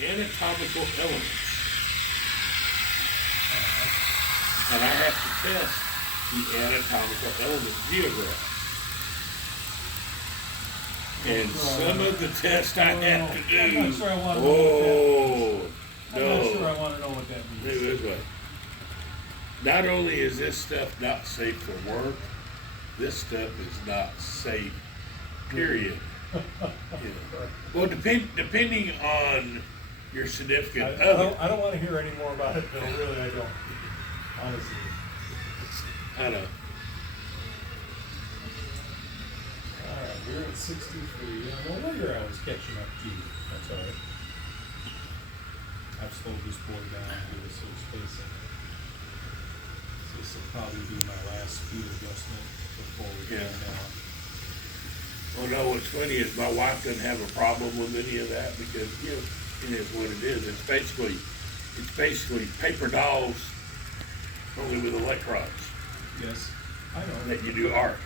anatomical elements. And I have to test the anatomical element geograph. And some of the tests I have to do. I'm not sure I want to know what that Oh, means. I'm not no. sure I want to know what that Put means. it this way. Not only is this stuff not safe for work, this stuff is not safe, period. You know. Well, depending on your significant other. I don't want to hear any more about it, Bill. Really, I don't. Honestly. I know. All right, we're at 63. No wonder I was catching up to you. That's all right. I've slowed this board down to give us some spacing. This will probably be my last speed adjustment before we get down. Well, no, what's funny is my wife doesn't have a problem with any of that because, you know, it is what it is. It's basically paper dolls only with electrons Yes, I know. that you do art.